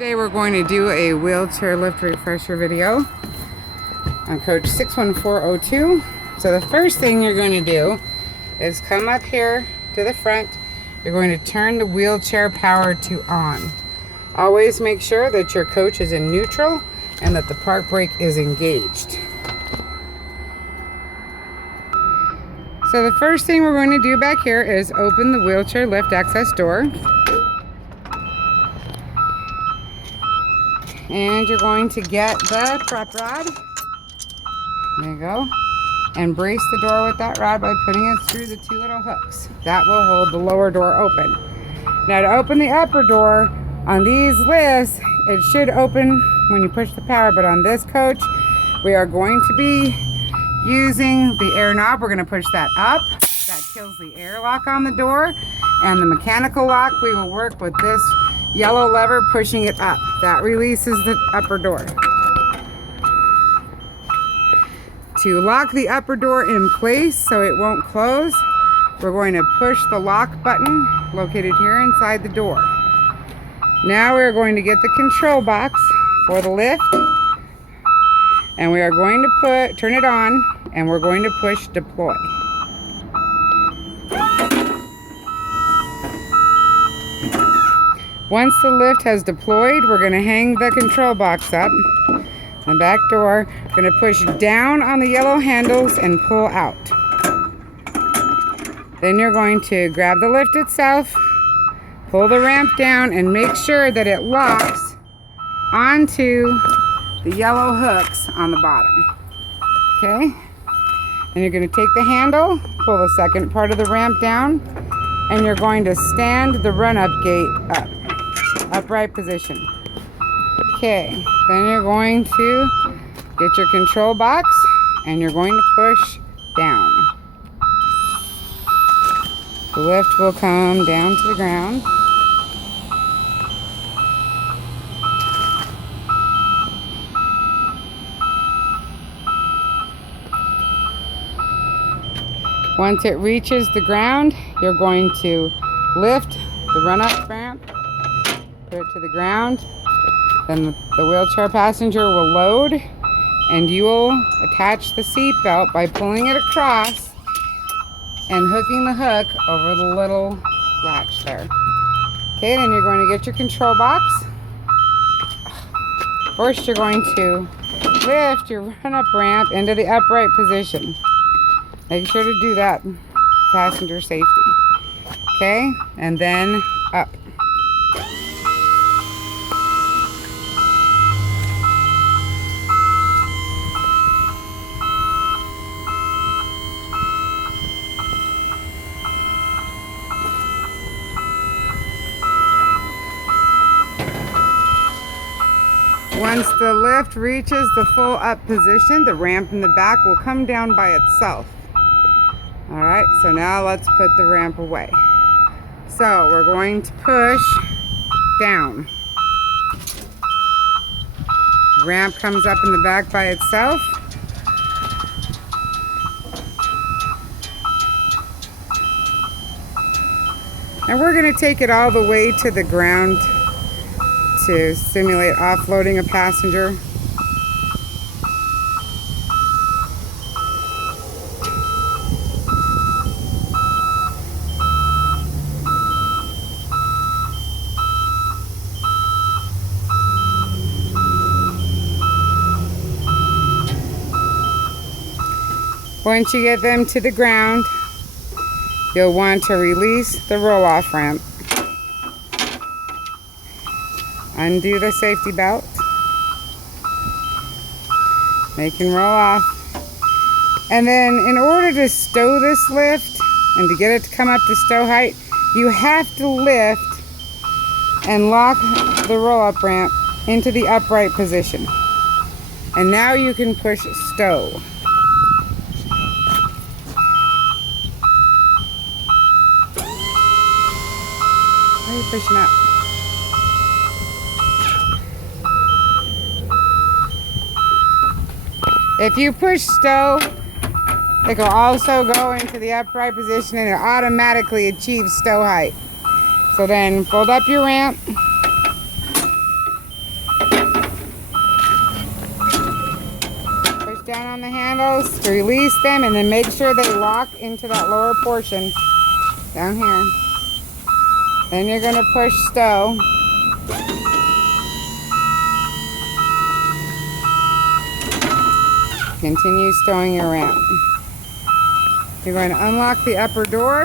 Today we're going to do a wheelchair lift refresher video on coach 61402. So the first thing you're going to do is come up here to the front. You're going to turn the wheelchair power to on. Always make sure that your coach is in neutral and that the park brake is engaged. So the first thing we're going to do back here is open the wheelchair lift access door. And you're going to get the prop rod. There you go. And brace the door with that rod by putting it through the two little hooks. That will hold the lower door open. Now to open the upper door, on these lifts, it should open when you push the power, but on this coach, we are going to be using the air knob. We're going to push that up. That kills the airlock on the door. And the mechanical lock, we will work with this yellow lever pushing it up. That releases the upper door. To lock the upper door in place so it won't close, we're going to push the lock button located here inside the door. Now we're going to get the control box for the lift, and we are going to turn it on, and we're going to push deploy. Once the lift has deployed, we're going to hang the control box up. The back door, we're going to push down on the yellow handles and pull out. Then you're going to grab the lift itself, pull the ramp down, and make sure that it locks onto the yellow hooks on the bottom. Okay? And you're going to take the handle, pull the second part of the ramp down, and you're going to stand the run-up gate up. Upright position. Okay, then you're going to get your control box and you're going to push down. The lift will come down to the ground. Once it reaches the ground, you're going to lift the run-up ramp, put it to the ground. Then the wheelchair passenger will load, and you will attach the seat belt by pulling it across and hooking the hook over the little latch there. Okay, then you're going to get your control box. First, you're going to lift your run-up ramp into the upright position. Make sure to do that, passenger safety. Okay, and then up. Once the lift reaches the full up position, the ramp in the back will come down by itself. All right, so now let's put the ramp away. So we're going to push down. Ramp comes up in the back by itself. And we're going to take it all the way to the ground to simulate offloading a passenger. Once you get them to the ground, you'll want to release the roll-off ramp. Undo the safety belt. They can roll off. And then in order to stow this lift and to get it to come up to stow height, you have to lift and lock the roll-up ramp into the upright position. And now you can push stow. Why are you pushing up? If you push stow, it will also go into the upright position and it automatically achieves stow height. So then fold up your ramp, down on the handles to release them, and then make sure they lock into that lower portion down here. Then you're going to push stow. Continue stowing your ramp. You're going to unlock the upper door.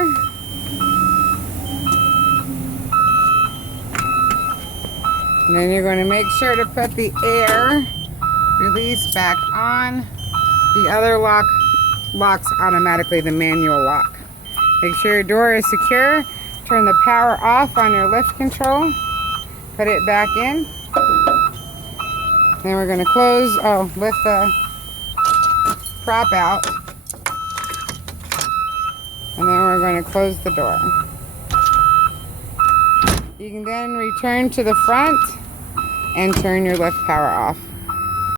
And then you're going to make sure to put the air release back on. The other lock locks automatically, the manual lock. Make sure your door is secure. Turn the power off on your lift control. Put it back in. Then we're going to close, lift the prop out. And then we're going to close the door. You can then return to the front and turn your lift power off.